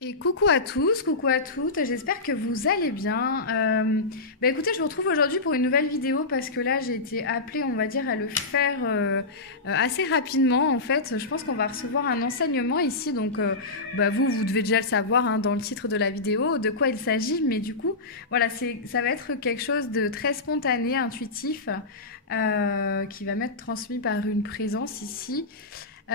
Et coucou à toutes, j'espère que vous allez bien. Écoutez, je vous retrouve aujourd'hui pour une nouvelle vidéo parce que là j'ai été appelée, on va dire, à le faire assez rapidement en fait. Je pense qu'on va recevoir un enseignement ici, donc vous devez déjà le savoir hein, dans le titre de la vidéo de quoi il s'agit, mais du coup, voilà, ça va être quelque chose de très spontané, intuitif, qui va m'être transmis par une présence ici. Du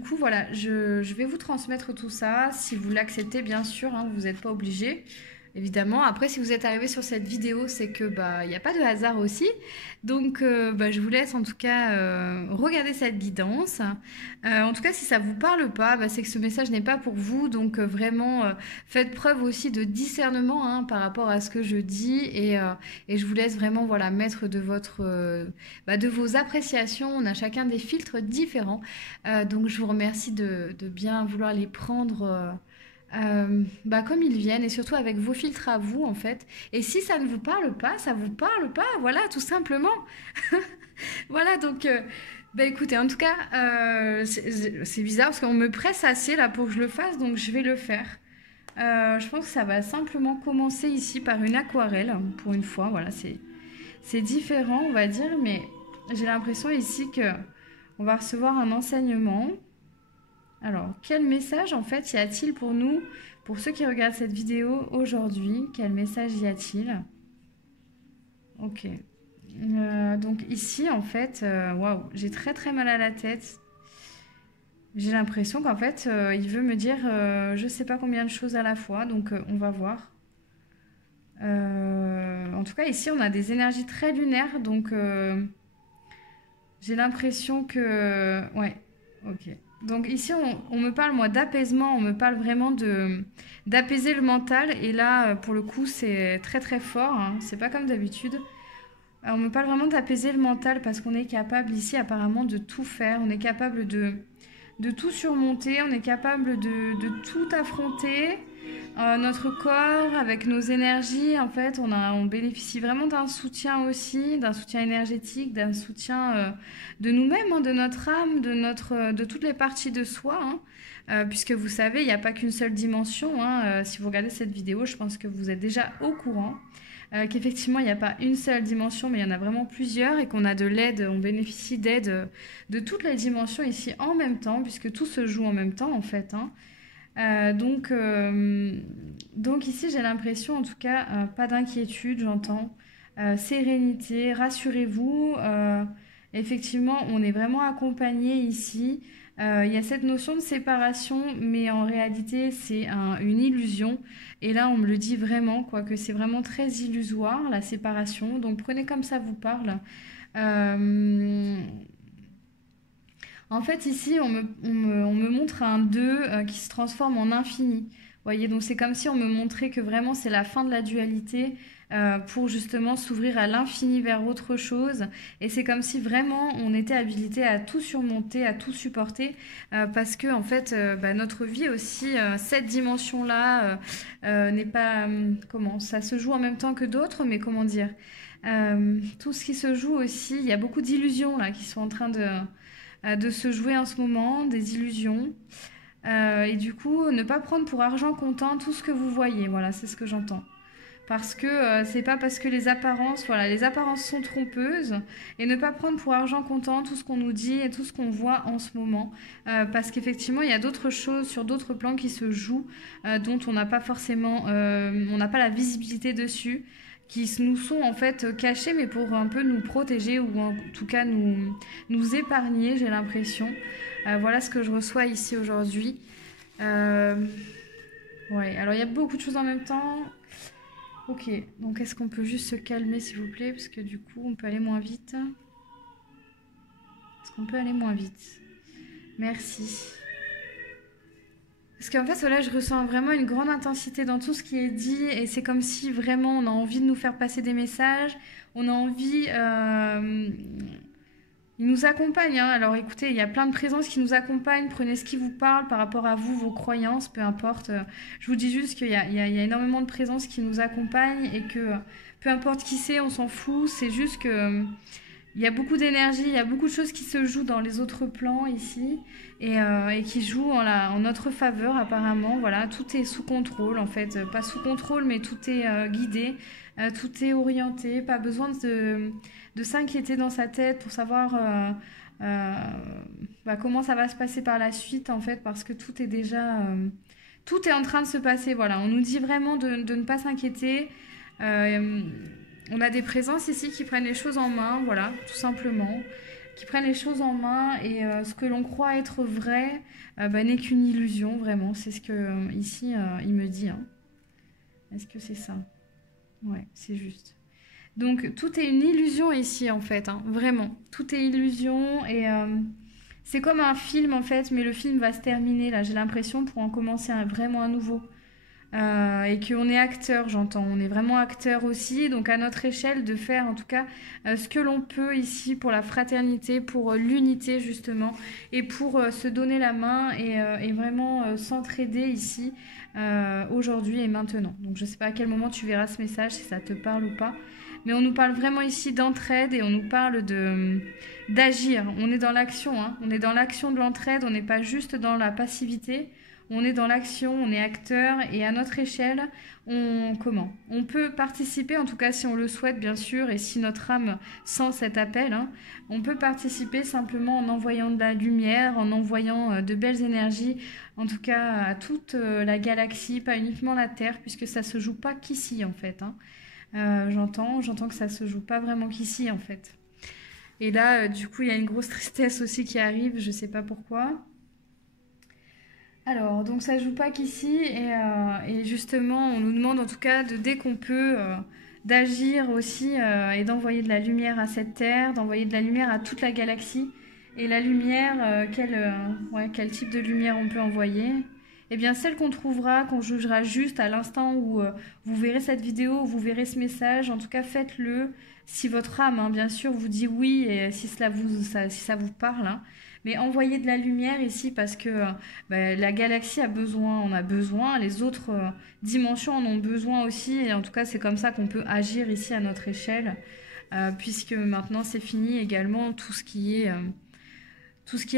coup, voilà, je vais vous transmettre tout ça. Si vous l'acceptez, bien sûr, hein, vous n'êtes pas obligé. Évidemment, après, si vous êtes arrivé sur cette vidéo, c'est que il n'y a pas de hasard aussi. Donc, je vous laisse en tout cas regarder cette guidance. En tout cas, si ça vous parle pas, c'est que ce message n'est pas pour vous. Donc, vraiment, faites preuve aussi de discernement hein, par rapport à ce que je dis et je vous laisse vraiment voilà mettre de de vos appréciations. On a chacun des filtres différents. Donc, je vous remercie de bien vouloir les prendre. Comme ils viennent et surtout avec vos filtres à vous en fait. Et si ça ne vous parle pas, ça vous parle pas, voilà, tout simplement. Voilà, donc, écoutez, en tout cas, c'est bizarre parce qu'on me presse assez là pour que je le fasse, donc je vais le faire. Je pense que ça va simplement commencer ici par une aquarelle, pour une fois, voilà, c'est différent, on va dire, mais j'ai l'impression ici que on va recevoir un enseignement. Alors, quel message en fait y a-t-il pour nous, pour ceux qui regardent cette vidéo aujourd'hui? Quel message y a-t-il? Ok. Donc ici en fait, waouh, j'ai très très mal à la tête. J'ai l'impression qu'en fait, il veut me dire je sais pas combien de choses à la fois, donc on va voir. En tout cas, ici on a des énergies très lunaires, donc j'ai l'impression que... Ouais, ok. Donc ici, on me parle, moi, d'apaisement, on me parle vraiment d'apaiser le mental. Et là, pour le coup, c'est très très fort, hein. C'est pas comme d'habitude. On me parle vraiment d'apaiser le mental parce qu'on est capable ici, apparemment, de tout faire. On est capable de tout surmonter, on est capable de tout affronter. Notre corps, avec nos énergies, en fait, on bénéficie vraiment d'un soutien aussi, d'un soutien énergétique, d'un soutien de nous-mêmes, hein, de notre âme, de toutes les parties de soi. Hein. Puisque vous savez, il n'y a pas qu'une seule dimension. Hein. Si vous regardez cette vidéo, je pense que vous êtes déjà au courant. Qu'effectivement, il n'y a pas une seule dimension, mais il y en a vraiment plusieurs et qu'on a de l'aide, on bénéficie d'aide de toutes les dimensions ici en même temps, puisque tout se joue en même temps en fait. Hein. Donc ici, j'ai l'impression, en tout cas, pas d'inquiétude, j'entends. Sérénité, rassurez-vous. Effectivement, on est vraiment accompagné ici. Il y a cette notion de séparation, mais en réalité, c'est une illusion. Et là, on me le dit vraiment, quoi, que c'est vraiment très illusoire, la séparation. Donc, prenez comme ça vous parle. Euh, En fait, ici, on me montre un 2 qui se transforme en infini. Vous voyez, donc c'est comme si on me montrait que vraiment c'est la fin de la dualité pour justement s'ouvrir à l'infini vers autre chose. Et c'est comme si vraiment on était habilité à tout surmonter, à tout supporter, parce que en fait, notre vie aussi, cette dimension-là n'est pas comment ça se joue en même temps que d'autres, mais comment dire, tout ce qui se joue aussi, il y a beaucoup d'illusions là qui sont en train de se jouer en ce moment, des illusions. Et du coup, ne pas prendre pour argent comptant tout ce que vous voyez. Voilà, c'est ce que j'entends. Parce que c'est pas parce que les apparences sont trompeuses, et ne pas prendre pour argent comptant tout ce qu'on nous dit et tout ce qu'on voit en ce moment. Parce qu'effectivement, il y a d'autres choses sur d'autres plans qui se jouent, dont on n'a pas forcément, on n'a pas la visibilité dessus, qui nous sont en fait cachés, mais pour un peu nous protéger ou en tout cas nous épargner, j'ai l'impression. Voilà ce que je reçois ici aujourd'hui. Ouais, alors il y a beaucoup de choses en même temps. Ok, donc est-ce qu'on peut juste se calmer s'il vous plaît? Parce que du coup, on peut aller moins vite. Est-ce qu'on peut aller moins vite? Merci. Parce qu'en fait, voilà, je ressens vraiment une grande intensité dans tout ce qui est dit et c'est comme si vraiment on a envie de nous faire passer des messages, on a envie Il nous accompagne, hein. Alors écoutez, il y a plein de présences qui nous accompagnent. Prenez ce qui vous parle par rapport à vous, vos croyances, peu importe. Je vous dis juste qu'il y a énormément de présences qui nous accompagnent et que peu importe qui c'est, on s'en fout. C'est juste que il y a beaucoup d'énergie, il y a beaucoup de choses qui se jouent dans les autres plans ici et qui jouent en notre faveur apparemment. Voilà, tout est sous contrôle en fait. Pas sous contrôle, mais tout est guidé, tout est orienté. Pas besoin de s'inquiéter dans sa tête pour savoir euh, comment ça va se passer par la suite en fait, parce que tout est déjà... tout est en train de se passer, voilà. On nous dit vraiment de ne pas s'inquiéter. Euh, on a des présences ici qui prennent les choses en main, voilà, tout simplement. Qui prennent les choses en main et ce que l'on croit être vrai n'est qu'une illusion, vraiment. C'est ce que ici il me dit, hein. Est-ce que c'est ça? Ouais, c'est juste. Donc tout est une illusion ici en fait, hein, vraiment. Tout est illusion et c'est comme un film en fait, mais le film va se terminer là, j'ai l'impression, pour en commencer vraiment un nouveau. Et qu'on est acteur, j'entends. On est vraiment acteur aussi, donc à notre échelle, de faire en tout cas ce que l'on peut ici pour la fraternité, pour l'unité justement, et pour se donner la main et vraiment s'entraider ici aujourd'hui et maintenant. Donc je ne sais pas à quel moment tu verras ce message, si ça te parle ou pas, mais on nous parle vraiment ici d'entraide et on nous parle d'agir. On est dans l'action, hein. On est dans l'action de l'entraide, on n'est pas juste dans la passivité. On est dans l'action, on est acteur et à notre échelle, on peut participer, en tout cas si on le souhaite bien sûr, et si notre âme sent cet appel, hein, on peut participer simplement en envoyant de la lumière, en envoyant de belles énergies, en tout cas à toute la galaxie, pas uniquement la Terre, puisque ça se joue pas qu'ici en fait, hein. J'entends que ça se joue pas vraiment qu'ici en fait. Et là, du coup, il y a une grosse tristesse aussi qui arrive, je sais pas pourquoi. Alors, donc ça joue pas qu'ici et justement on nous demande en tout cas dès qu'on peut d'agir aussi et d'envoyer de la lumière à cette terre, d'envoyer de la lumière à toute la galaxie. Et la lumière, quel type de lumière on peut envoyer? Eh bien celle qu'on trouvera, qu'on jugera juste à l'instant où vous verrez cette vidéo, où vous verrez ce message. En tout cas faites-le si votre âme, hein, bien sûr, vous dit oui et si si ça vous parle, hein. Mais envoyer de la lumière ici parce que la galaxie a besoin, on a besoin, les autres dimensions en ont besoin aussi. Et en tout cas, c'est comme ça qu'on peut agir ici à notre échelle, puisque maintenant c'est fini également tout ce qui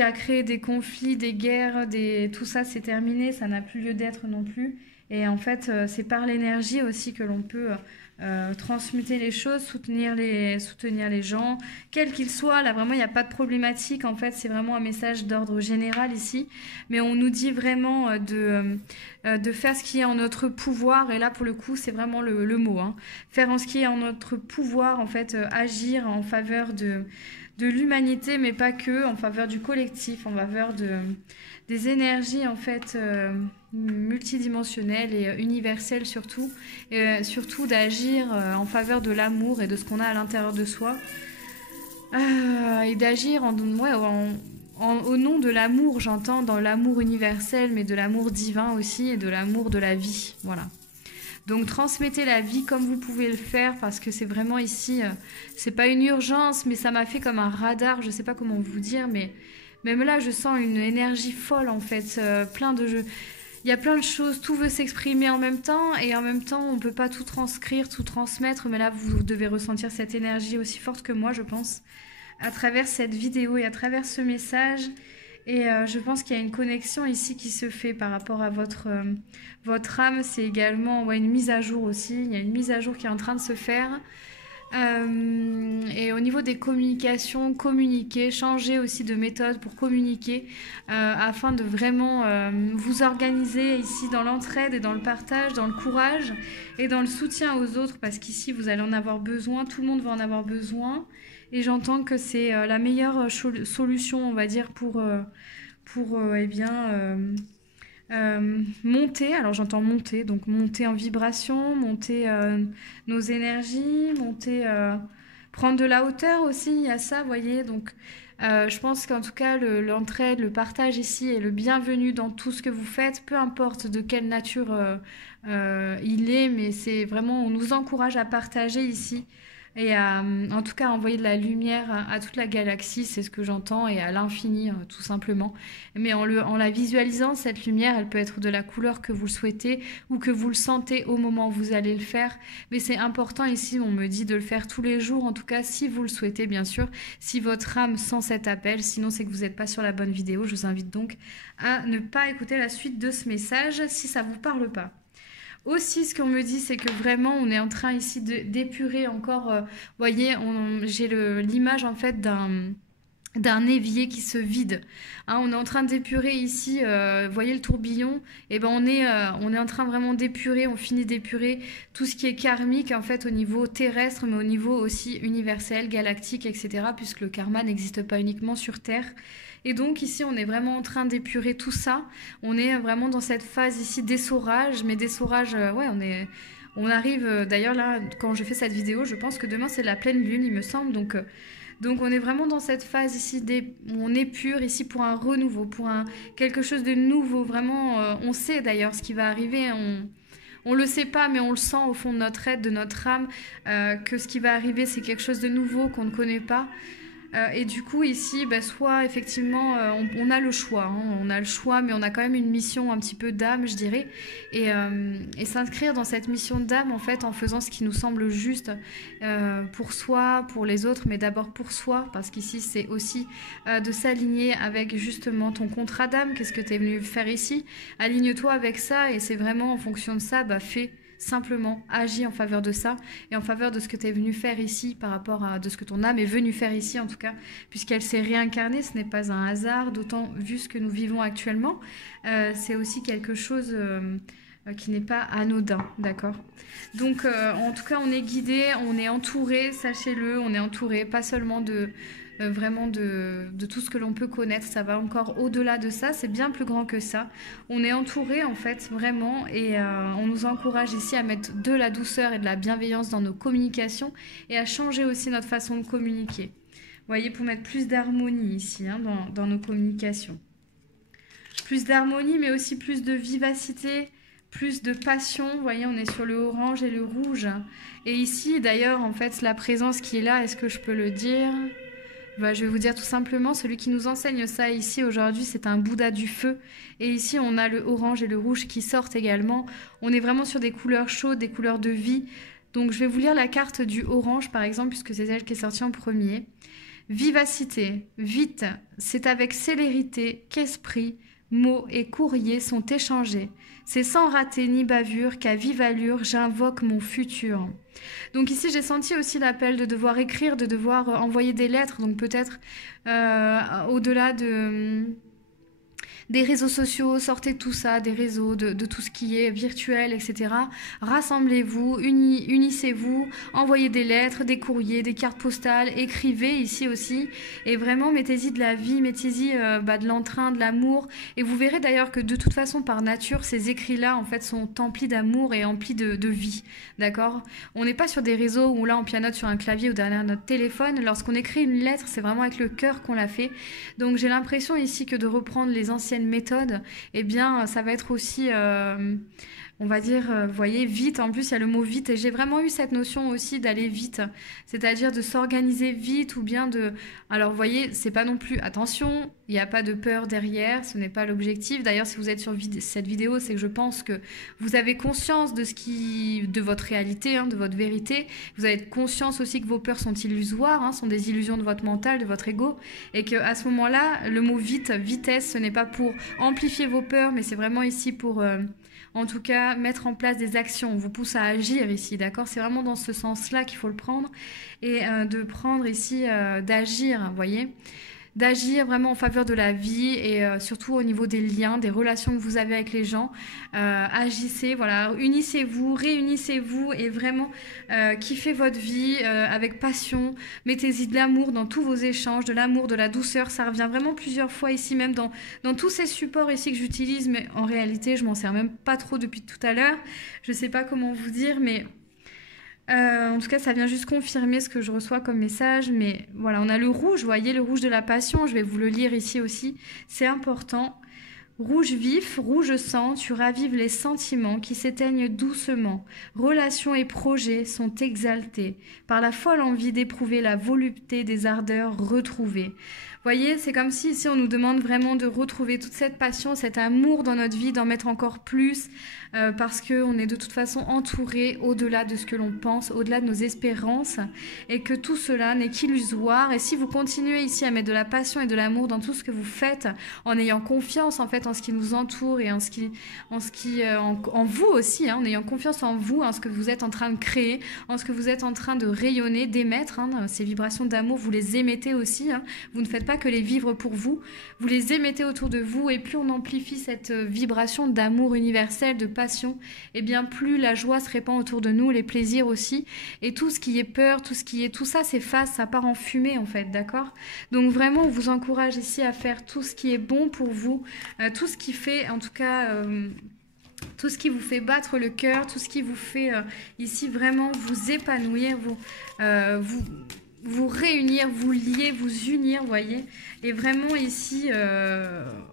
a créé des conflits, des guerres, tout ça c'est terminé, ça n'a plus lieu d'être non plus. Et en fait, c'est par l'énergie aussi que l'on peut transmuter les choses, soutenir les gens, quels qu'ils soient. Là, vraiment, il n'y a pas de problématique. En fait, c'est vraiment un message d'ordre général ici. Mais on nous dit vraiment de faire ce qui est en notre pouvoir. Et là, pour le coup, c'est vraiment le mot, hein. Faire en ce qui est en notre pouvoir, en fait, agir en faveur de l'humanité, mais pas que, en faveur du collectif, en faveur des énergies, en fait, multidimensionnelles et universelles surtout, et surtout d'agir en faveur de l'amour et de ce qu'on a à l'intérieur de soi, et d'agir au nom de l'amour, j'entends, dans l'amour universel, mais de l'amour divin aussi, et de l'amour de la vie, voilà. Donc transmettez la vie comme vous pouvez le faire, parce que c'est vraiment ici, c'est pas une urgence, mais ça m'a fait comme un radar, je sais pas comment vous dire, mais même là je sens une énergie folle en fait, plein de jeux. Il y a plein de choses, tout veut s'exprimer en même temps, et en même temps on peut pas tout transcrire, tout transmettre, mais là vous devez ressentir cette énergie aussi forte que moi je pense, à travers cette vidéo et à travers ce message. Et je pense qu'il y a une connexion ici qui se fait par rapport à votre âme. C'est également une mise à jour aussi. Il y a une mise à jour qui est en train de se faire. Et au niveau des communications, communiquer, changer aussi de méthode pour communiquer afin de vraiment vous organiser ici dans l'entraide et dans le partage, dans le courage et dans le soutien aux autres, parce qu'ici vous allez en avoir besoin, tout le monde va en avoir besoin. Et j'entends que c'est la meilleure solution, on va dire, pour monter. Alors j'entends monter, donc monter en vibration, monter nos énergies, prendre de la hauteur aussi, il y a ça, vous voyez. Donc je pense qu'en tout cas, l'entraide, le partage ici est le bienvenu dans tout ce que vous faites, peu importe de quelle nature il est, mais c'est vraiment, on nous encourage à partager ici. et en tout cas envoyer de la lumière à toute la galaxie, c'est ce que j'entends, et à l'infini tout simplement. Mais en la visualisant, cette lumière, elle peut être de la couleur que vous le souhaitez ou que vous le sentez au moment où vous allez le faire. Mais c'est important ici, on me dit de le faire tous les jours, en tout cas si vous le souhaitez bien sûr, si votre âme sent cet appel, sinon c'est que vous n'êtes pas sur la bonne vidéo. Je vous invite donc à ne pas écouter la suite de ce message si ça ne vous parle pas. Aussi, ce qu'on me dit, c'est que vraiment, on est en train ici d'épurer encore. Voyez, j'ai l'image en fait d'un évier qui se vide. Hein, on est en train d'épurer ici, voyez le tourbillon, et ben on est en train vraiment d'épurer, on finit d'épurer tout ce qui est karmique en fait au niveau terrestre, mais au niveau aussi universel, galactique, etc. Puisque le karma n'existe pas uniquement sur Terre. Et donc ici, on est vraiment en train d'épurer tout ça. On est vraiment dans cette phase ici d'essorage, mais d'essorage, ouais, on arrive, d'ailleurs là, quand je fais cette vidéo, je pense que demain c'est la pleine lune, il me semble, donc on est vraiment dans cette phase ici où on épure ici pour un renouveau, pour quelque chose de nouveau. Vraiment, on sait d'ailleurs ce qui va arriver. On le sait pas, mais on le sent au fond de notre être, de notre âme, que ce qui va arriver, c'est quelque chose de nouveau qu'on ne connaît pas. Et du coup ici, bah, soit effectivement on a le choix, hein, on a le choix, mais on a quand même une mission un petit peu d'âme, je dirais, et s'inscrire dans cette mission d'âme en fait en faisant ce qui nous semble juste pour soi, pour les autres, mais d'abord pour soi, parce qu'ici c'est aussi de s'aligner avec justement ton contrat d'âme. Qu'est-ce que tu es venu faire ici? Aligne-toi avec ça, et c'est vraiment en fonction de ça, bah fais. Simplement, agis en faveur de ça et en faveur de ce que tu es venu faire ici par rapport à de ce que ton âme est venue faire ici en tout cas, puisqu'elle s'est réincarnée. Ce n'est pas un hasard, d'autant vu ce que nous vivons actuellement. C'est aussi quelque chose qui n'est pas anodin, d'accord? Donc en tout cas, on est guidé, on est entouré, sachez-le, on est entouré, pas seulement vraiment de tout ce que l'on peut connaître, ça va encore au-delà de ça, c'est bien plus grand que ça. On est entouré en fait vraiment, et on nous encourage ici à mettre de la douceur et de la bienveillance dans nos communications et à changer aussi notre façon de communiquer. Vous voyez, pour mettre plus d'harmonie ici hein, dans nos communications. Plus d'harmonie, mais aussi plus de vivacité, plus de passion. Vous voyez, on est sur le orange et le rouge. Et ici d'ailleurs en fait la présence qui est là, est-ce que je peux le dire ? Bah, je vais vous dire tout simplement, celui qui nous enseigne ça ici aujourd'hui, c'est un Bouddha du feu. Et ici, on a le orange et le rouge qui sortent également. On est vraiment sur des couleurs chaudes, des couleurs de vie. Donc, je vais vous lire la carte du orange, par exemple, puisque c'est elle qui est sortie en premier. Vivacité, vite, c'est avec célérité qu'esprit, mots et courriers sont échangés. C'est sans rater ni bavure qu'à vive allure j'invoque mon futur. Donc ici j'ai senti aussi l'appel de devoir écrire, de devoir envoyer des lettres, donc peut-être au-delà des réseaux sociaux, sortez de tout ça, des réseaux, de tout ce qui est virtuel, etc. Rassemblez-vous, unissez-vous, envoyez des lettres, des courriers, des cartes postales, écrivez ici aussi, et vraiment mettez-y de la vie, mettez-y de l'entrain, de l'amour, et vous verrez d'ailleurs que de toute façon, par nature, ces écrits-là, en fait, sont emplis d'amour et emplis de vie, d'accord? On n'est pas sur des réseaux où là, on pianote sur un clavier ou derrière notre téléphone. Lorsqu'on écrit une lettre, c'est vraiment avec le cœur qu'on l'a fait. Donc j'ai l'impression ici que de reprendre les anciennes méthode, eh bien ça va être aussi on va dire, vous voyez, vite. En plus il y a le mot vite, et j'ai vraiment eu cette notion aussi d'aller vite, c'est-à-dire de s'organiser vite, ou bien alors vous voyez, c'est pas non plus, attention, il n'y a pas de peur derrière, ce n'est pas l'objectif. D'ailleurs, si vous êtes sur cette vidéo, c'est que je pense que vous avez conscience de votre réalité, hein, de votre vérité. Vous avez conscience aussi que vos peurs sont illusoires, hein, sont des illusions de votre mental, de votre ego, et qu'à ce moment-là, le mot vite, vitesse, ce n'est pas pour amplifier vos peurs, mais c'est vraiment ici pour en tout cas mettre en place des actions. On vous pousse à agir ici, d'accord? C'est vraiment dans ce sens-là qu'il faut le prendre, et de prendre ici, d'agir, vous voyez, d'agir vraiment en faveur de la vie, et surtout au niveau des liens, des relations que vous avez avec les gens. Agissez, voilà, unissez-vous, réunissez-vous, et vraiment kiffez votre vie avec passion. Mettez-y de l'amour dans tous vos échanges, de l'amour, de la douceur. Ça revient vraiment plusieurs fois ici, même dans tous ces supports ici que j'utilise, mais en réalité, je m'en sers même pas trop depuis tout à l'heure. Je sais pas comment vous dire, mais en tout cas, ça vient juste confirmer ce que je reçois comme message. Mais voilà, on a le rouge, vous voyez, le rouge de la passion. Je vais vous le lire ici aussi. C'est important. Rouge vif, rouge sang, tu ravives les sentiments qui s'éteignent doucement. Relations et projets sont exaltés par la folle envie d'éprouver la volupté des ardeurs retrouvées. Voyez, c'est comme si ici on nous demande vraiment de retrouver toute cette passion, cet amour dans notre vie, d'en mettre encore plus, parce qu'on est de toute façon entouré au-delà de ce que l'on pense, au-delà de nos espérances, et que tout cela n'est qu'illusoire. Et si vous continuez ici à mettre de la passion et de l'amour dans tout ce que vous faites, en ayant confiance en fait en ce qui nous entoure et en vous aussi, hein, en ayant confiance en vous, en ce que vous êtes en train de créer, en ce que vous êtes en train de rayonner, d'émettre, hein, ces vibrations d'amour, vous les émettez aussi, hein, vous ne faites pas que les vivre pour vous, vous les émettez autour de vous, et plus on amplifie cette vibration d'amour universel, de passion, et bien plus la joie se répand autour de nous, les plaisirs aussi, et tout ce qui est peur, tout ça s'efface, ça part en fumée en fait, d'accord? Donc vraiment on vous encourage ici à faire tout ce qui est bon pour vous, tout ce qui fait en tout cas tout ce qui vous fait battre le cœur, tout ce qui vous fait ici vraiment vous épanouir, vous réunir, vous lier, vous unir, voyez. Et vraiment ici,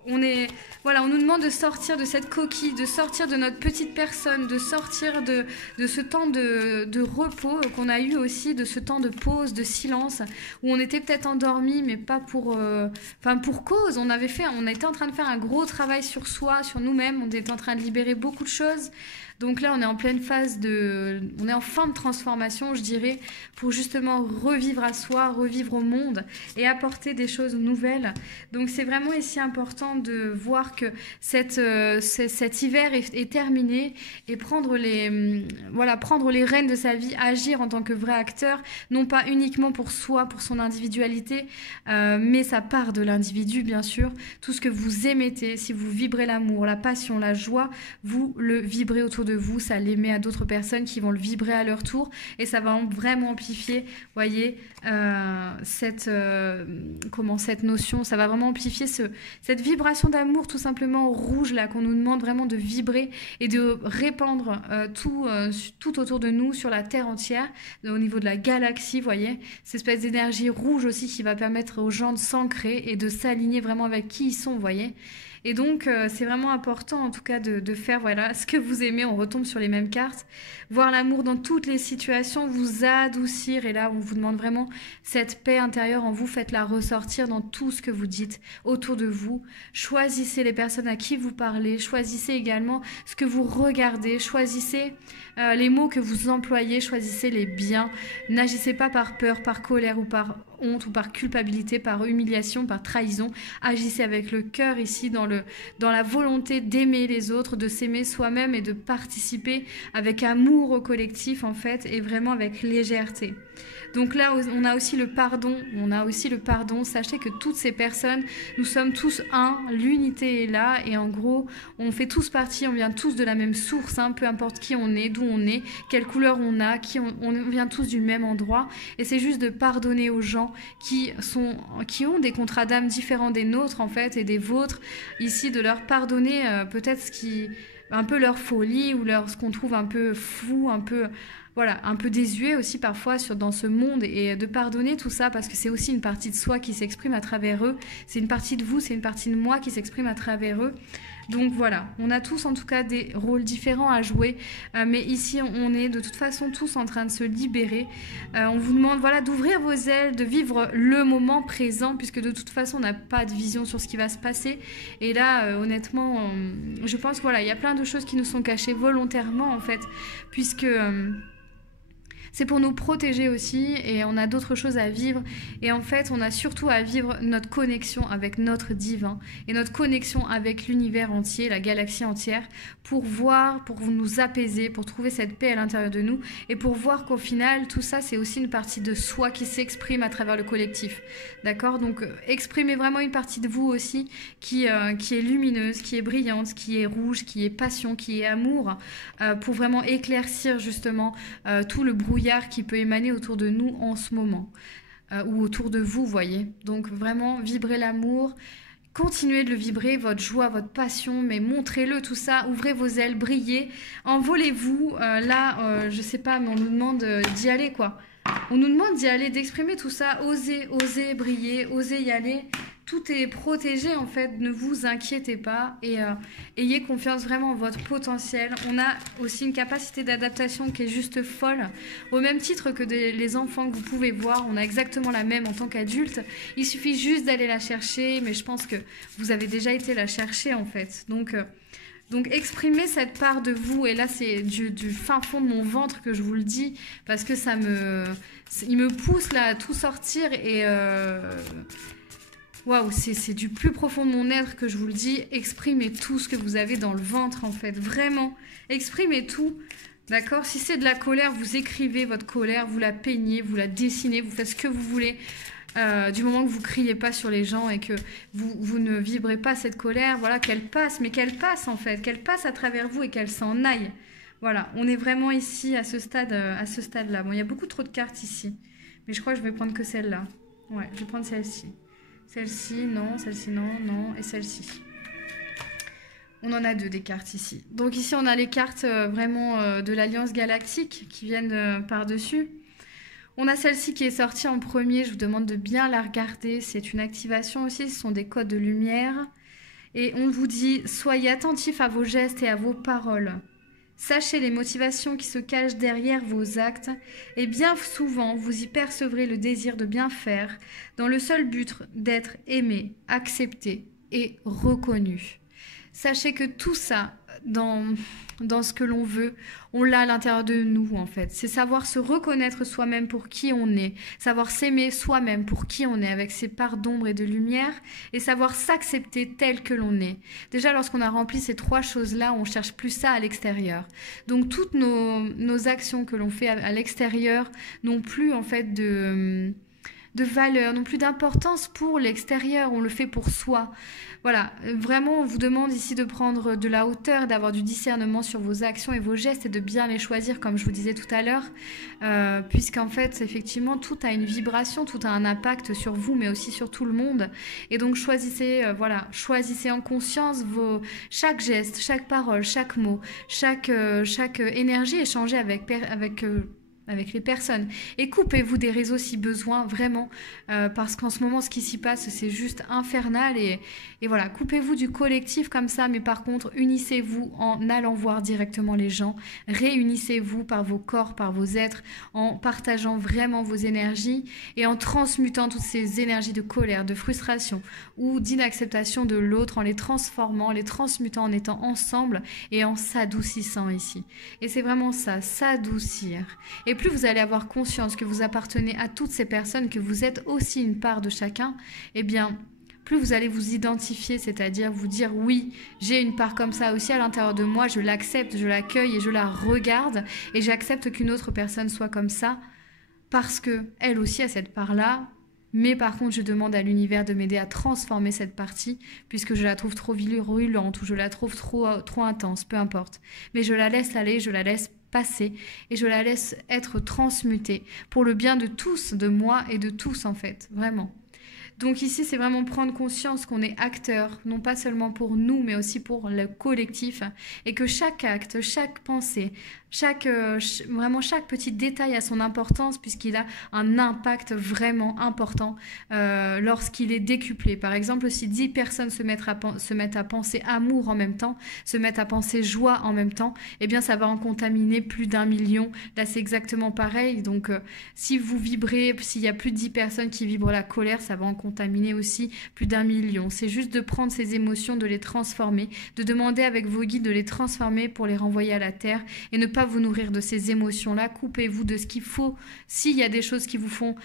on nous demande de sortir de cette coquille, de sortir de notre petite personne, de sortir de ce temps de repos qu'on a eu aussi, de ce temps de pause, de silence, où on était peut-être endormi, mais pas pour cause. On était en train de faire un gros travail sur soi, sur nous-mêmes, on était en train de libérer beaucoup de choses. Donc là, on est en pleine phase on est en fin de transformation, je dirais, pour justement revivre à soi, revivre au monde et apporter des choses nouvelles. Donc c'est vraiment ici important de voir que cet hiver est terminé et prendre les rênes de sa vie, agir en tant que vrai acteur, non pas uniquement pour soi, pour son individualité, mais ça part de l'individu, bien sûr. Tout ce que vous émettez, si vous vibrez l'amour, la passion, la joie, vous le vibrez autour de vous, ça l'émet à d'autres personnes qui vont le vibrer à leur tour et ça va vraiment amplifier, voyez, cette notion, ça va vraiment amplifier cette vibration d'amour tout simplement rouge là qu'on nous demande vraiment de vibrer et de répandre tout autour de nous sur la terre entière, au niveau de la galaxie, voyez, cette espèce d'énergie rouge aussi qui va permettre aux gens de s'ancrer et de s'aligner vraiment avec qui ils sont, voyez. Et donc, c'est vraiment important, en tout cas, de faire ce que vous aimez. On retombe sur les mêmes cartes. Voir l'amour dans toutes les situations, vous adoucir. Et là, on vous demande vraiment cette paix intérieure en vous. Faites-la ressortir dans tout ce que vous dites autour de vous. Choisissez les personnes à qui vous parlez. Choisissez également ce que vous regardez. Choisissez les mots que vous employez. Choisissez les biens. N'agissez pas par peur, par colère ou par honte ou par culpabilité, par humiliation, par trahison. Agissez avec le cœur ici dans la volonté d'aimer les autres, de s'aimer soi-même et de participer avec amour au collectif en fait et vraiment avec légèreté. Donc là, on a aussi le pardon. Sachez que toutes ces personnes, nous sommes tous un, l'unité est là et en gros, on fait tous partie, on vient tous de la même source, hein, peu importe qui on est, d'où on est, quelle couleur on a, on vient tous du même endroit et c'est juste de pardonner aux gens qui ont des contrats d'âme différents des nôtres en fait et des vôtres, ici de leur pardonner peut-être un peu leur folie ou ce qu'on trouve un peu fou, un peu désuet aussi parfois dans ce monde et de pardonner tout ça parce que c'est aussi une partie de soi qui s'exprime à travers eux, c'est une partie de vous, c'est une partie de moi qui s'exprime à travers eux. Donc voilà, on a tous en tout cas des rôles différents à jouer, mais ici on est de toute façon tous en train de se libérer. On vous demande d'ouvrir vos ailes, de vivre le moment présent, puisque de toute façon on n'a pas de vision sur ce qui va se passer. Et là, honnêtement, je pense il y a plein de choses qui nous sont cachées volontairement en fait, puisque... c'est pour nous protéger aussi et on a d'autres choses à vivre et en fait on a surtout à vivre notre connexion avec notre divin et notre connexion avec l'univers entier, la galaxie entière pour nous apaiser, pour trouver cette paix à l'intérieur de nous et pour voir qu'au final tout ça c'est aussi une partie de soi qui s'exprime à travers le collectif, d'accord? Donc exprimez vraiment une partie de vous aussi qui est lumineuse, qui est brillante, qui est rouge, qui est passion, qui est amour pour vraiment éclaircir justement tout le brouillard qui peut émaner autour de nous en ce moment ou autour de vous, voyez. Donc vraiment, vibrez l'amour, continuez de le vibrer, votre joie, votre passion, mais montrez-le tout ça, ouvrez vos ailes, brillez, envolez-vous. Je sais pas, mais on nous demande d'y aller, quoi. On nous demande d'y aller, d'exprimer tout ça, osez briller, osez y aller. tout est protégé en fait, ne vous inquiétez pas et ayez confiance vraiment en votre potentiel. On a aussi une capacité d'adaptation qui est juste folle, au même titre que les enfants que vous pouvez voir, on a exactement la même en tant qu'adulte. Il suffit juste d'aller la chercher, mais je pense que vous avez déjà été la chercher en fait. Donc exprimez cette part de vous, et là c'est du fin fond de mon ventre que je vous le dis, parce que il me pousse là à tout sortir et waouh, c'est du plus profond de mon être que je vous le dis. Exprimez tout ce que vous avez dans le ventre en fait, vraiment, exprimez tout. D'accord? Si c'est de la colère, vous écrivez votre colère, vous la peignez, vous la dessinez, vous faites ce que vous voulez. Du moment que vous criez pas sur les gens et que vous ne vibrez pas cette colère, voilà, qu'elle passe, mais qu'elle passe en fait, qu'elle passe à travers vous et qu'elle s'en aille. Voilà, on est vraiment ici à ce stade-là. Bon, il y a beaucoup trop de cartes ici, mais je crois que je vais prendre que celle-là. Ouais, je vais prendre celle-ci. Celle-ci, non, non, et celle-ci. On en a deux des cartes ici. Donc ici, on a les cartes vraiment de l'Alliance Galactique qui viennent par-dessus. On a celle-ci qui est sortie en premier, je vous demande de bien la regarder. C'est une activation aussi, ce sont des codes de lumière. Et on vous dit, soyez attentifs à vos gestes et à vos paroles. Sachez les motivations qui se cachent derrière vos actes, et bien souvent vous y percevrez le désir de bien faire, dans le seul but d'être aimé, accepté et reconnu. Sachez que tout ça, dans ce que l'on veut, on l'a à l'intérieur de nous en fait. C'est savoir se reconnaître soi-même pour qui on est, savoir s'aimer soi-même pour qui on est avec ses parts d'ombre et de lumière, et savoir s'accepter tel que l'on est. Déjà lorsqu'on a rempli ces trois choses-là, on cherche plus ça à l'extérieur. Donc toutes nos actions que l'on fait à l'extérieur n'ont plus en fait de valeur, non plus d'importance pour l'extérieur, on le fait pour soi. Voilà, vraiment on vous demande ici de prendre de la hauteur, d'avoir du discernement sur vos actions et vos gestes et de bien les choisir comme je vous disais tout à l'heure, puisqu'en fait effectivement tout a une vibration, tout a un impact sur vous mais aussi sur tout le monde, et donc choisissez, choisissez en conscience chaque geste, chaque parole, chaque mot, chaque énergie échangée avec les personnes. Et coupez-vous des réseaux si besoin, vraiment, parce qu'en ce moment, ce qui s'y passe, c'est juste infernal. Et voilà, coupez-vous du collectif comme ça, mais par contre, unissez-vous en allant voir directement les gens. Réunissez-vous par vos corps, par vos êtres, en partageant vraiment vos énergies et en transmutant toutes ces énergies de colère, de frustration ou d'inacceptation de l'autre, en les transformant, les transmutant, en étant ensemble et en s'adoucissant ici. Et c'est vraiment ça, s'adoucir. Et plus vous allez avoir conscience que vous appartenez à toutes ces personnes, que vous êtes aussi une part de chacun, eh bien, plus vous allez vous identifier, c'est-à-dire vous dire oui, j'ai une part comme ça aussi à l'intérieur de moi, je l'accepte, je l'accueille et je la regarde et j'accepte qu'une autre personne soit comme ça parce que elle aussi a cette part-là. Mais par contre, je demande à l'univers de m'aider à transformer cette partie puisque je la trouve trop virulente ou je la trouve trop intense, peu importe. Mais je la laisse aller, je la laisse passer et je la laisse être transmutée pour le bien de tous, de moi et de tous en fait, vraiment. Donc ici, c'est vraiment prendre conscience qu'on est acteur, non pas seulement pour nous, mais aussi pour le collectif, et que chaque acte, chaque pensée, vraiment chaque petit détail a son importance puisqu'il a un impact vraiment important lorsqu'il est décuplé. Par exemple, si 10 personnes se mettent à penser amour en même temps, se mettent à penser joie en même temps, eh bien ça va en contaminer plus d'1 million. Là, c'est exactement pareil. Donc, si vous vibrez, s'il y a plus de 10 personnes qui vibrent la colère, ça va en contaminer aussi plus d'1 million. C'est juste de prendre ces émotions, de les transformer, de demander avec vos guides de les transformer pour les renvoyer à la terre et ne pas vous nourrir de ces émotions-là. Coupez-vous de ce qu'il faut. S'il y a des choses qui vous font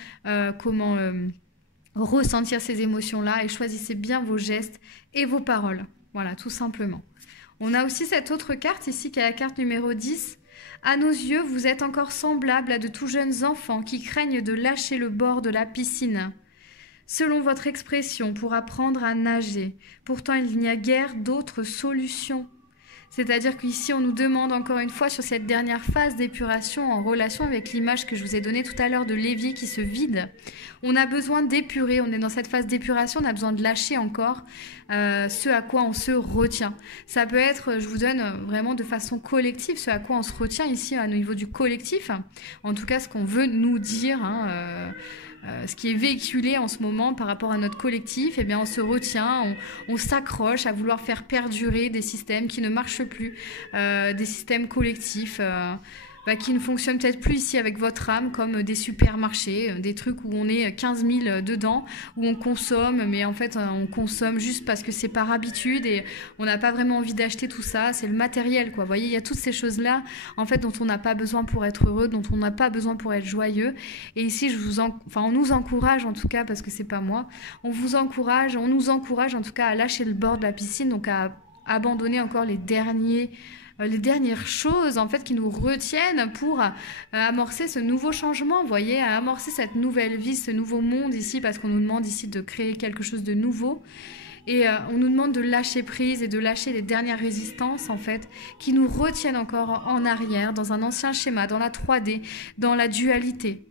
ressentir ces émotions-là, et choisissez bien vos gestes et vos paroles. Voilà, tout simplement. On a aussi cette autre carte ici qui est la carte numéro 10. À nos yeux, vous êtes encore semblables à de tout jeunes enfants qui craignent de lâcher le bord de la piscine. Selon votre expression, pour apprendre à nager. Pourtant, il n'y a guère d'autres solutions. C'est-à-dire qu'ici, on nous demande encore une fois sur cette dernière phase d'épuration en relation avec l'image que je vous ai donnée tout à l'heure de l'évier qui se vide. On a besoin d'épurer, on est dans cette phase d'épuration, on a besoin de lâcher encore ce à quoi on se retient. Ça peut être, je vous donne vraiment de façon collective, ce à quoi on se retient ici au niveau du collectif. En tout cas, ce qu'on veut nous dire, ce qui est véhiculé en ce moment par rapport à notre collectif, eh bien on se retient, on s'accroche à vouloir faire perdurer des systèmes qui ne marchent plus, des systèmes collectifs qui ne fonctionnent peut-être plus ici avec votre âme, comme des supermarchés, des trucs où on est 15 000 dedans, où on consomme, mais en fait on consomme juste parce que c'est par habitude et on n'a pas vraiment envie d'acheter tout ça, c'est le matériel quoi. Vous voyez, il y a toutes ces choses-là en fait dont on n'a pas besoin pour être heureux, dont on n'a pas besoin pour être joyeux. Et ici on nous encourage en tout cas, parce que c'est pas moi, on nous encourage en tout cas à lâcher le bord de la piscine, donc à abandonner encore les dernières choses en fait qui nous retiennent pour amorcer ce nouveau changement, vous voyez, à amorcer cette nouvelle vie, ce nouveau monde ici, parce qu'on nous demande ici de créer quelque chose de nouveau. Et on nous demande de lâcher prise et de lâcher les dernières résistances, en fait, qui nous retiennent encore en arrière, dans un ancien schéma, dans la 3D, dans la dualité.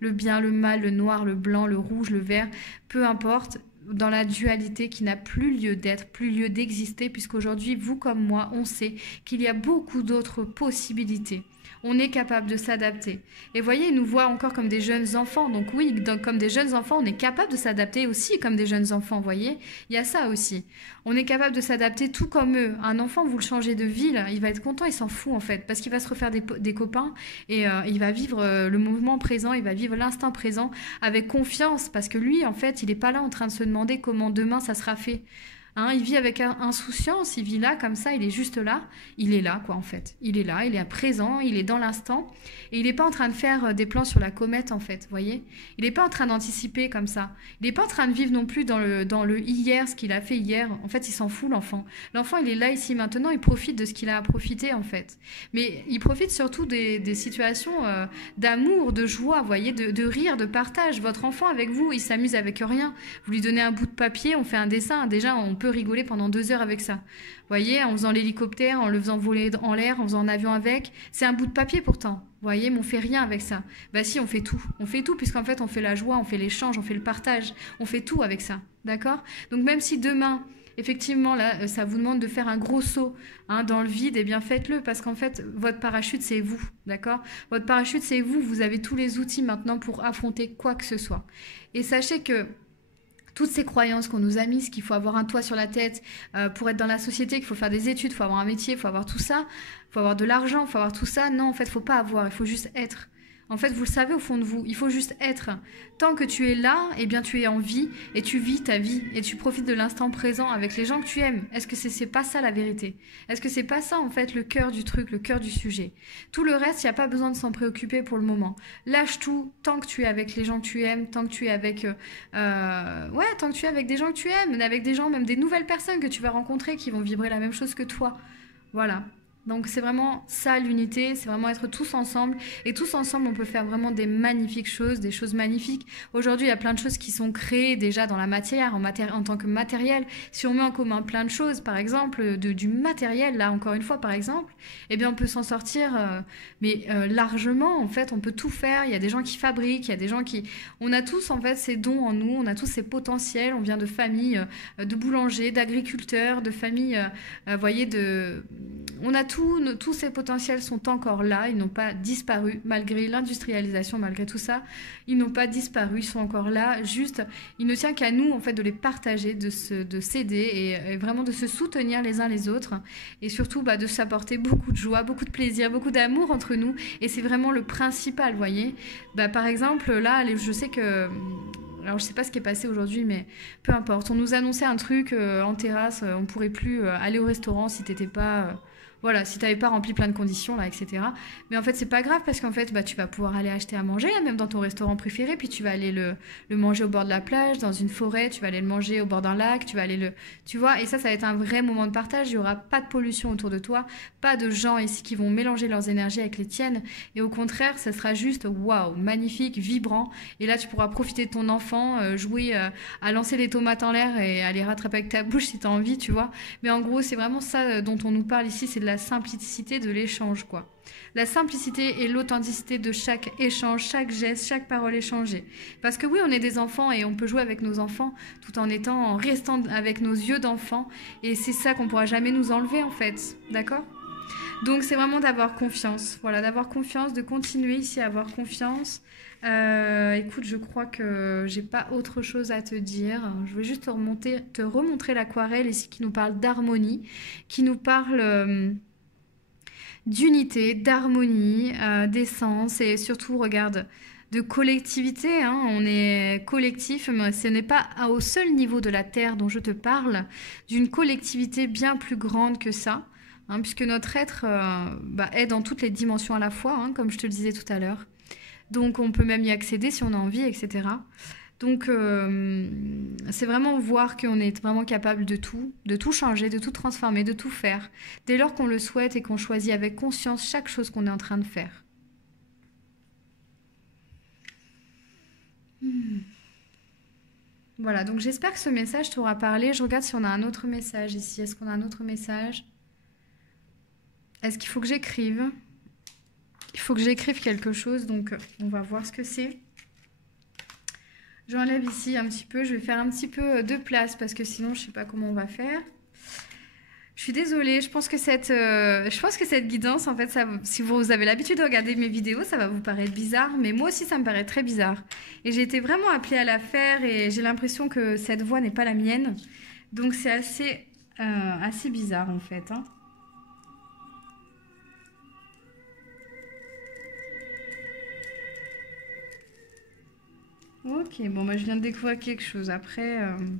Le bien, le mal, le noir, le blanc, le rouge, le vert, peu importe, dans la dualité qui n'a plus lieu d'être, plus lieu d'exister, puisqu'aujourd'hui, vous comme moi, on sait qu'il y a beaucoup d'autres possibilités. On est capable de s'adapter. Et voyez, ils nous voient encore comme des jeunes enfants. Donc oui, comme des jeunes enfants, on est capable de s'adapter aussi comme des jeunes enfants, voyez. Il y a ça aussi. On est capable de s'adapter tout comme eux. Un enfant, vous le changez de ville, il va être content, il s'en fout en fait, parce qu'il va se refaire des copains et il va vivre le mouvement présent, il va vivre l'instant présent avec confiance, parce que lui, en fait, il n'est pas là en train de se demander comment demain ça sera fait. Hein, il vit avec insouciance, il vit là comme ça, il est juste là, il est là quoi en fait. Il est là, il est à présent, il est dans l'instant et il n'est pas en train de faire des plans sur la comète en fait, voyez. Il n'est pas en train d'anticiper comme ça. Il n'est pas en train de vivre non plus dans le hier, ce qu'il a fait hier. En fait, il s'en fout l'enfant. L'enfant, il est là ici maintenant, il profite de ce qu'il a à profiter en fait. Mais il profite surtout des situations d'amour, de joie, voyez, de rire, de partage. Votre enfant avec vous, il s'amuse avec rien. Vous lui donnez un bout de papier, on fait un dessin, déjà on peut rigoler pendant 2 heures avec ça. Vous voyez, en faisant l'hélicoptère, en le faisant voler en l'air, en faisant un avion avec, c'est un bout de papier pourtant. Vous voyez, mais on fait rien avec ça. Bah si, on fait tout. On fait tout puisqu'en fait, on fait la joie, on fait l'échange, on fait le partage. On fait tout avec ça. D'accord ? Donc même si demain, effectivement, là, ça vous demande de faire un gros saut dans le vide, eh bien faites-le parce qu'en fait, votre parachute, c'est vous. D'accord ? Votre parachute, c'est vous. Vous avez tous les outils maintenant pour affronter quoi que ce soit. Et sachez que toutes ces croyances qu'on nous a mises, qu'il faut avoir un toit sur la tête pour être dans la société, qu'il faut faire des études, il faut avoir un métier, il faut avoir tout ça, il faut avoir de l'argent, il faut avoir tout ça. Non, en fait, il ne faut pas avoir, il faut juste être. En fait, vous le savez au fond de vous, il faut juste être. Tant que tu es là, eh bien tu es en vie et tu vis ta vie et tu profites de l'instant présent avec les gens que tu aimes. Est-ce que c'est pas ça la vérité? Est-ce que c'est pas ça en fait le cœur du truc, le cœur du sujet? Tout le reste, il n'y a pas besoin de s'en préoccuper pour le moment. Lâche tout tant que tu es avec les gens que tu aimes, tant que tu es avec, tant que tu es avec des gens que tu aimes, avec des gens, même des nouvelles personnes que tu vas rencontrer qui vont vibrer la même chose que toi. Voilà. Donc c'est vraiment ça l'unité, c'est vraiment être tous ensemble. Et tous ensemble, on peut faire vraiment des magnifiques choses, des choses magnifiques. Aujourd'hui, il y a plein de choses qui sont créées déjà dans la matière, en tant que matériel. Si on met en commun plein de choses, par exemple, du matériel, là encore une fois, par exemple, eh bien on peut s'en sortir, largement. En fait, on peut tout faire. Il y a des gens qui fabriquent, il y a des gens qui... On a tous en fait ces dons en nous, on a tous ces potentiels. On vient de familles, de boulangers, d'agriculteurs, de familles, on a tous ces potentiels sont encore là, ils n'ont pas disparu malgré l'industrialisation, malgré tout ça, ils n'ont pas disparu, ils sont encore là, juste, il ne tient qu'à nous en fait de les partager, de s'aider et vraiment de se soutenir les uns les autres et surtout de s'apporter beaucoup de joie, beaucoup de plaisir, beaucoup d'amour entre nous et c'est vraiment le principal, vous voyez. Par exemple, là, je sais que... Alors, je sais pas ce qui est passé aujourd'hui, mais peu importe. On nous annonçait un truc en terrasse, on pourrait plus aller au restaurant si t'étais pas... si t'avais pas rempli plein de conditions, là, etc. Mais en fait, c'est pas grave parce qu'en fait, tu vas pouvoir aller acheter à manger, là, même dans ton restaurant préféré, puis tu vas aller le manger au bord de la plage, dans une forêt, tu vas aller le manger au bord d'un lac, tu vas aller tu vois, et ça va être un vrai moment de partage, il y aura pas de pollution autour de toi, pas de gens ici qui vont mélanger leurs énergies avec les tiennes, et au contraire, ça sera juste, waouh, magnifique, vibrant, et là, tu pourras profiter de ton enfant, jouer à lancer les tomates en l'air et aller rattraper avec ta bouche si t'as envie, tu vois. Mais en gros, c'est vraiment ça dont on nous parle ici, c'est de la simplicité de l'échange, quoi. La simplicité et l'authenticité de chaque échange, chaque geste, chaque parole échangée. Parce que oui, on est des enfants et on peut jouer avec nos enfants tout en restant avec nos yeux d'enfants. Et c'est ça qu'on pourra jamais nous enlever, en fait. D'accord ? Donc c'est vraiment d'avoir confiance, voilà, d'avoir confiance, de continuer ici à avoir confiance. Écoute, je crois que j'ai pas autre chose à te dire. Je vais juste te remontrer l'aquarelle ici qui nous parle d'harmonie, qui nous parle d'unité, d'harmonie, d'essence et surtout, regarde, de collectivité, hein. On est collectif, mais ce n'est pas au seul niveau de la Terre dont je te parle, d'une collectivité bien plus grande que ça, hein, puisque notre être est dans toutes les dimensions à la fois, hein, comme je te le disais tout à l'heure. Donc on peut même y accéder si on a envie, etc. Donc c'est vraiment voir qu'on est vraiment capable de tout changer, de tout transformer, de tout faire, dès lors qu'on le souhaite et qu'on choisit avec conscience chaque chose qu'on est en train de faire. Voilà, donc j'espère que ce message t'aura parlé. Je regarde si on a un autre message ici. Est-ce qu'on a un autre message? Est-ce qu'il faut que j'écrive? Il faut que j'écrive quelque chose, donc on va voir ce que c'est. J'enlève ici un petit peu, je vais faire un petit peu de place parce que sinon je ne sais pas comment on va faire. Je suis désolée, je pense que cette guidance, en fait, ça, si vous avez l'habitude de regarder mes vidéos, ça va vous paraître bizarre, mais moi aussi ça me paraît très bizarre. Et j'ai été vraiment appelée à la faire et j'ai l'impression que cette voix n'est pas la mienne. Donc c'est assez bizarre en fait, hein. Ok, bon, bah, je viens de découvrir quelque chose. Après, hmm.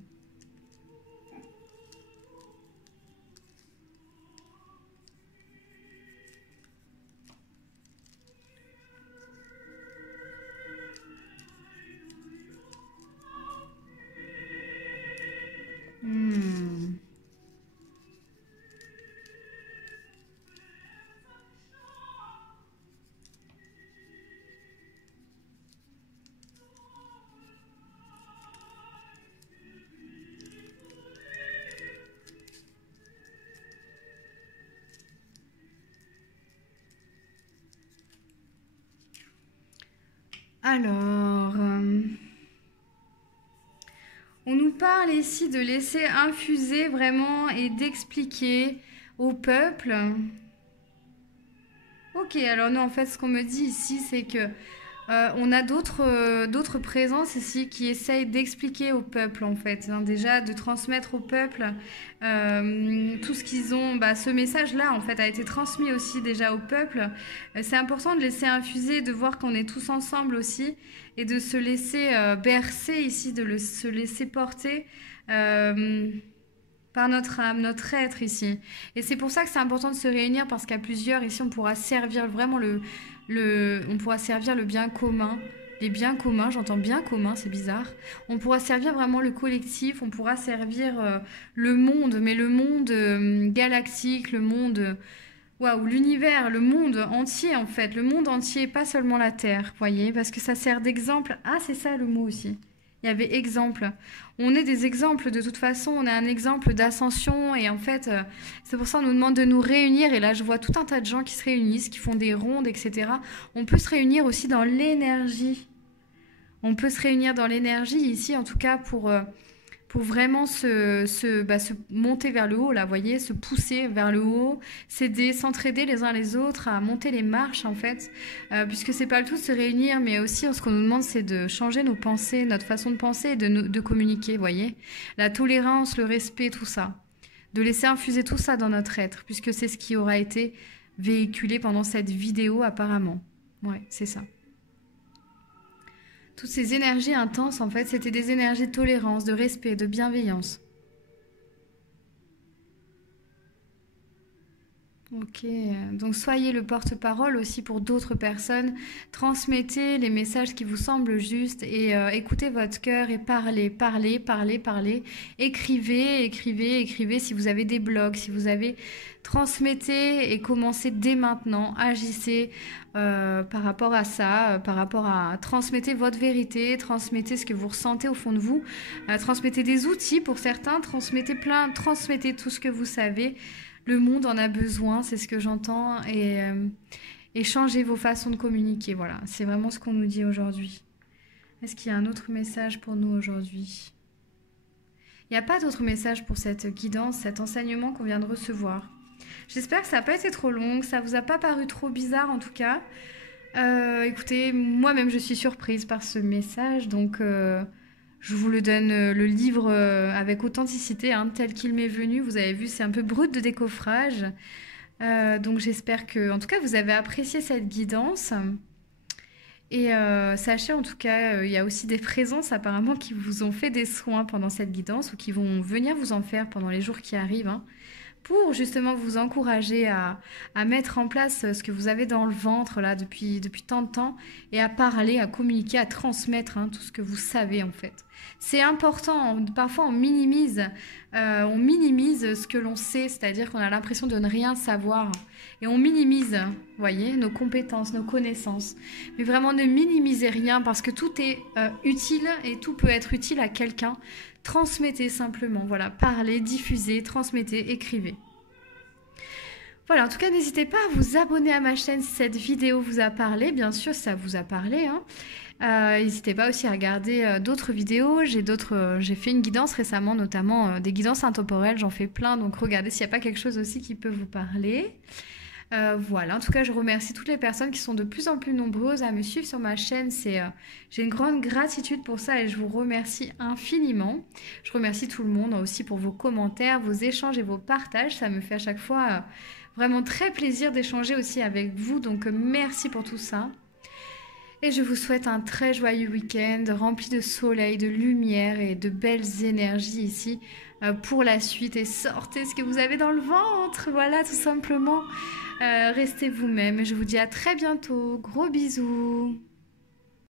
Alors, on nous parle ici de laisser infuser vraiment et d'expliquer au peuple. Ok, alors non, en fait, ce qu'on me dit ici, c'est que on a d'autres présences ici qui essayent d'expliquer au peuple, en fait, hein, déjà de transmettre au peuple tout ce qu'ils ont. Bah, ce message-là, en fait, a été transmis aussi déjà au peuple. C'est important de laisser infuser, de voir qu'on est tous ensemble aussi, et de se laisser bercer ici, se laisser porter. Par notre âme, notre être ici. Et c'est pour ça que c'est important de se réunir parce qu'à plusieurs, ici, on pourra servir vraiment on pourra servir le bien commun. Les biens communs, j'entends bien commun, c'est bizarre. On pourra servir vraiment le collectif, on pourra servir le monde, mais le monde galactique, le monde, waouh, l'univers, le monde entier en fait, le monde entier, pas seulement la Terre, voyez, parce que ça sert d'exemple. Ah, c'est ça le mot aussi. Il y avait exemple. On est des exemples de toute façon, on est un exemple d'ascension et en fait, c'est pour ça qu'on nous demande de nous réunir et là je vois tout un tas de gens qui se réunissent, qui font des rondes, etc. On peut se réunir aussi dans l'énergie. On peut se réunir dans l'énergie ici en tout cas pour vraiment se monter vers le haut, là, vous voyez, se pousser vers le haut, s'aider, s'entraider les uns les autres, à monter les marches, en fait, puisque c'est pas le tout de se réunir, mais aussi, ce qu'on nous demande, c'est de changer nos pensées, notre façon de penser et de communiquer, vous voyez. La tolérance, le respect, tout ça. De laisser infuser tout ça dans notre être, puisque c'est ce qui aura été véhiculé pendant cette vidéo, apparemment. Ouais, c'est ça. Toutes ces énergies intenses, en fait, c'était des énergies de tolérance, de respect, de bienveillance. Ok, donc soyez le porte-parole aussi pour d'autres personnes. Transmettez les messages qui vous semblent justes et écoutez votre cœur et parlez, parlez, parlez, parlez. Écrivez, écrivez, écrivez si vous avez des blogs, si vous avez... Transmettez et commencez dès maintenant, agissez par rapport à ça, par rapport à... Transmettez votre vérité, transmettez ce que vous ressentez au fond de vous, transmettez des outils pour certains, transmettez tout ce que vous savez. Le monde en a besoin, c'est ce que j'entends, et changez vos façons de communiquer. Voilà, c'est vraiment ce qu'on nous dit aujourd'hui. Est-ce qu'il y a un autre message pour nous aujourd'hui? Il n'y a pas d'autre message pour cette guidance, cet enseignement qu'on vient de recevoir. J'espère que ça n'a pas été trop long, que ça vous a pas paru trop bizarre en tout cas. Écoutez, moi-même je suis surprise par ce message, donc je vous le donne le livre avec authenticité, hein, tel qu'il m'est venu. Vous avez vu, c'est un peu brut de décoffrage. Donc j'espère que, en tout cas, vous avez apprécié cette guidance. Et sachez en tout cas, il y a aussi des présences apparemment qui vous ont fait des soins pendant cette guidance ou qui vont venir vous en faire pendant les jours qui arrivent, hein, pour justement vous encourager à mettre en place ce que vous avez dans le ventre là depuis tant de temps et à parler, à communiquer, à transmettre, hein, tout ce que vous savez en fait. C'est important, parfois on minimise ce que l'on sait, c'est-à-dire qu'on a l'impression de ne rien savoir et on minimise, vous voyez, nos compétences, nos connaissances. Mais vraiment ne minimisez rien parce que tout est utile et tout peut être utile à quelqu'un. Transmettez simplement, voilà, parlez, diffusez, transmettez, écrivez. Voilà, en tout cas, n'hésitez pas à vous abonner à ma chaîne si cette vidéo vous a parlé. Bien sûr, ça vous a parlé, hein. N'hésitez pas aussi à regarder d'autres vidéos. J'ai fait une guidance récemment, notamment des guidances intemporelles. J'en fais plein, donc regardez s'il n'y a pas quelque chose aussi qui peut vous parler. Voilà, en tout cas, je remercie toutes les personnes qui sont de plus en plus nombreuses à me suivre sur ma chaîne. J'ai une grande gratitude pour ça et je vous remercie infiniment. Je remercie tout le monde aussi pour vos commentaires, vos échanges et vos partages. Ça me fait à chaque fois vraiment très plaisir d'échanger aussi avec vous. Donc, merci pour tout ça. Et je vous souhaite un très joyeux week-end rempli de soleil, de lumière et de belles énergies ici pour la suite. Et sortez ce que vous avez dans le ventre, voilà, tout simplement. Restez vous-même et je vous dis à très bientôt. Gros bisous.